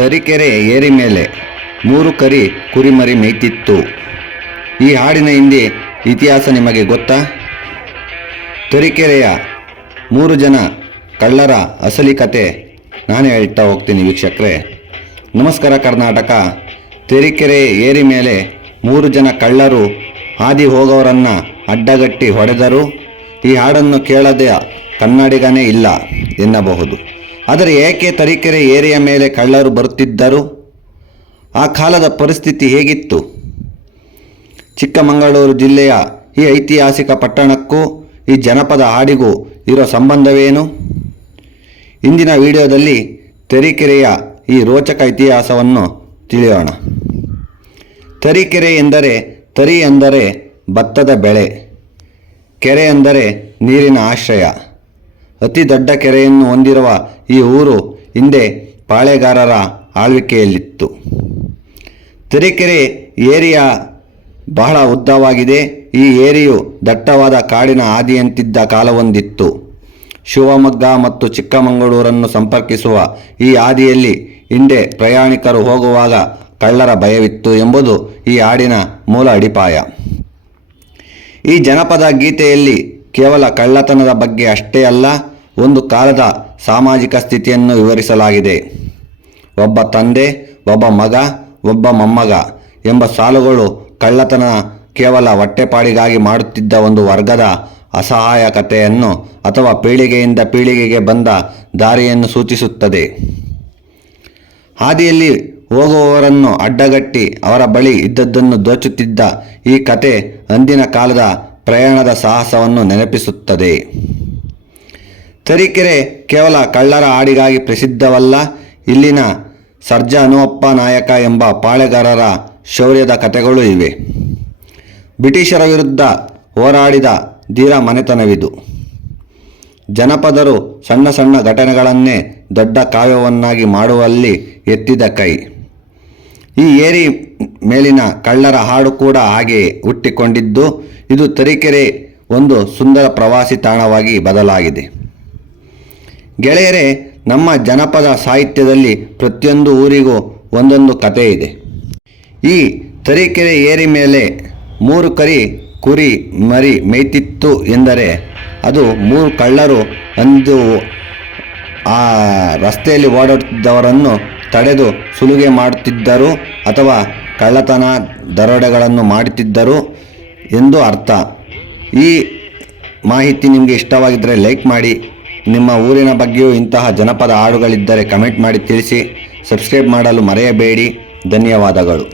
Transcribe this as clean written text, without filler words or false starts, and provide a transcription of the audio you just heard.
ತರೀಕೆರೆ ಏರಿ ಮೇಲೆ 3 ಕರಿ ಕುರಿಮರಿ ಮೇಯ್ತಿತ್ತು. ಈ ಹಾಡಿನ ಹಿಂದೆ ಇತಿಹಾಸ ನಿಮಗೆ ಗೊತ್ತಾ? ತರೀಕೆರೆಯ 3 ಜನ ಕಳ್ಳರ ಅಸಲಿ ಕತೆ ನಾನು ಹೇಳ್ತಾ ಹೋಗ್ತೀನಿ ವೀಕ್ಷಕರೇ. ನಮಸ್ಕಾರ ಕರ್ನಾಟಕ. ತರೀಕೆರೆ ಏರಿ ಮೇಲೆ 3 ಜನ ಕಳ್ಳರು ಹಾದಿ ಹೋಗೋರನ್ನು ಅಡ್ಡಗಟ್ಟಿ ಹೊಡೆದರು. ಈ ಹಾಡನ್ನು ಕೇಳದೆ ಕನ್ನಡಿಗನೇ ಇಲ್ಲ ಎನ್ನಬಹುದು. ಆದರೆ ಏಕೆ ತರೀಕೆರೆ ಏರಿಯ ಮೇಲೆ ಕಳ್ಳರು ಬರುತ್ತಿದ್ದರು? ಆ ಕಾಲದ ಪರಿಸ್ಥಿತಿ ಹೇಗಿತ್ತು? ಚಿಕ್ಕಮಗಳೂರು ಜಿಲ್ಲೆಯ ಈ ಐತಿಹಾಸಿಕ ಪಟ್ಟಣಕ್ಕೂ ಈ ಜನಪದ ಹಾಡಿಗೂ ಇರೋ ಸಂಬಂಧವೇನು? ಇಂದಿನ ವಿಡಿಯೋದಲ್ಲಿ ತರೀಕೆರೆಯ ಈ ರೋಚಕ ಇತಿಹಾಸವನ್ನು ತಿಳಿಯೋಣ. ತರೀಕೆರೆ ಎಂದರೆ ತರಿ ಎಂದರೆ ಭತ್ತದ ಬೆಳೆ, ಕೆರೆ ಎಂದರೆ ನೀರಿನ ಆಶ್ರಯ. ಅತಿ ದೊಡ್ಡ ಕೆರೆಯನ್ನು ಹೊಂದಿರುವ ಈ ಊರು ಹಿಂದೆ ಪಾಳೆಗಾರರ ಆಳ್ವಿಕೆಯಲ್ಲಿತ್ತು. ತರೀಕೆರೆ ಏರಿಯ ಬಹಳ ಉದ್ದವಾಗಿದೆ. ಈ ಏರಿಯು ದಟ್ಟವಾದ ಕಾಡಿನ ಹಾದಿಯಂತಿದ್ದ ಕಾಲವೊಂದಿತ್ತು. ಶಿವಮೊಗ್ಗ ಮತ್ತು ಚಿಕ್ಕಮಗಳೂರನ್ನು ಸಂಪರ್ಕಿಸುವ ಈ ಹಾದಿಯಲ್ಲಿ ಹಿಂದೆ ಪ್ರಯಾಣಿಕರು ಹೋಗುವಾಗ ಕಳ್ಳರ ಭಯವಿತ್ತು ಎಂಬುದು ಈ ಹಾಡಿನ ಮೂಲ ಅಡಿಪಾಯ. ಈ ಜನಪದ ಗೀತೆಯಲ್ಲಿ ಕೇವಲ ಕಳ್ಳತನದ ಬಗ್ಗೆ ಅಷ್ಟೇ ಅಲ್ಲ, ಒಂದು ಕಾಲದ ಸಾಮಾಜಿಕ ಸ್ಥಿತಿಯನ್ನು ವಿವರಿಸಲಾಗಿದೆ. ಒಬ್ಬ ತಂದೆ, ಒಬ್ಬ ಮಗ, ಒಬ್ಬ ಮೊಮ್ಮಗ ಎಂಬ ಸಾಲುಗಳು ಕಳ್ಳತನ ಕೇವಲ ಹೊಟ್ಟೆಪಾಡಿಗಾಗಿ ಮಾಡುತ್ತಿದ್ದ ಒಂದು ವರ್ಗದ ಅಸಹಾಯಕತೆಯನ್ನು ಅಥವಾ ಪೀಳಿಗೆಯಿಂದ ಪೀಳಿಗೆಗೆ ಬಂದ ದಾರಿಯನ್ನು ಸೂಚಿಸುತ್ತದೆ. ಹಾದಿಯಲ್ಲಿ ಹೋಗುವವರನ್ನು ಅಡ್ಡಗಟ್ಟಿ ಅವರ ಬಳಿ ಇದ್ದದ್ದನ್ನು ದೋಚುತ್ತಿದ್ದ ಈ ಕತೆ ಅಂದಿನ ಕಾಲದ ಪ್ರಯಾಣದ ಸಾಹಸವನ್ನು ನೆನಪಿಸುತ್ತದೆ. ತರೀಕೆರೆ ಕೇವಲ ಕಳ್ಳರ ಹಾಡಿಗಾಗಿ ಪ್ರಸಿದ್ಧವಲ್ಲ. ಇಲ್ಲಿನ ಸರ್ಜಾ ಹನುಮಪ್ಪ ನಾಯಕ ಎಂಬ ಪಾಳೆಗಾರರ ಶೌರ್ಯದ ಕಥೆಗಳು ಇವೆ. ಬ್ರಿಟಿಷರ ವಿರುದ್ಧ ಹೋರಾಡಿದ ಧೀರ ಮನೆತನವಿದು. ಜನಪದರು ಸಣ್ಣ ಸಣ್ಣ ಘಟನೆಗಳನ್ನೇ ದೊಡ್ಡ ಕಾವ್ಯವನ್ನಾಗಿ ಮಾಡುವಲ್ಲಿ ಎತ್ತಿದ ಕೈ. ಈ ಏರಿ ಮೇಲಿನ ಕಳ್ಳರ ಹಾಡು ಕೂಡ ಹಾಗೆಯೇ ಹುಟ್ಟಿಕೊಂಡಿದ್ದು, ಇದು ತರೀಕೆರೆ ಒಂದು ಸುಂದರ ಪ್ರವಾಸಿ ತಾಣವಾಗಿ ಬದಲಾಗಿದೆ. ಗೆಳೆಯರೇ, ನಮ್ಮ ಜನಪದ ಸಾಹಿತ್ಯದಲ್ಲಿ ಪ್ರತಿಯೊಂದು ಊರಿಗೂ ಒಂದೊಂದು ಕತೆ ಇದೆ. ಈ ತರೀಕೆರೆ ಏರಿ ಮೇಲೆ 3 ಕರಿ ಕುರಿ ಮರಿ ಮೇಯ್ತಿತ್ತು ಎಂದರೆ ಅದು 3 ಕಳ್ಳರು ಅಂದು ಆ ರಸ್ತೆಯಲ್ಲಿ ಓಡಾಡುತ್ತಿದ್ದವರನ್ನು ತಡೆದು ಸುಲಿಗೆ ಮಾಡುತ್ತಿದ್ದರು ಅಥವಾ ಕಳ್ಳತನ ದರೋಡೆಗಳನ್ನು ಮಾಡುತ್ತಿದ್ದರು ಎಂದು ಅರ್ಥ. ಈ ಮಾಹಿತಿ ನಿಮಗೆ ಇಷ್ಟವಾಗಿದ್ದರೆ ಲೈಕ್ ಮಾಡಿ. ನಿಮ್ಮ ಊರಿನ ಬಗ್ಗೆಯೂ ಇಂತಹ ಜನಪದ ಹಾಡುಗಳಿದ್ದರೆ ಕಮೆಂಟ್ ಮಾಡಿ ತಿಳಿಸಿ. ಸಬ್ಸ್ಕ್ರೈಬ್ ಮಾಡಲು ಮರೆಯಬೇಡಿ. ಧನ್ಯವಾದಗಳು.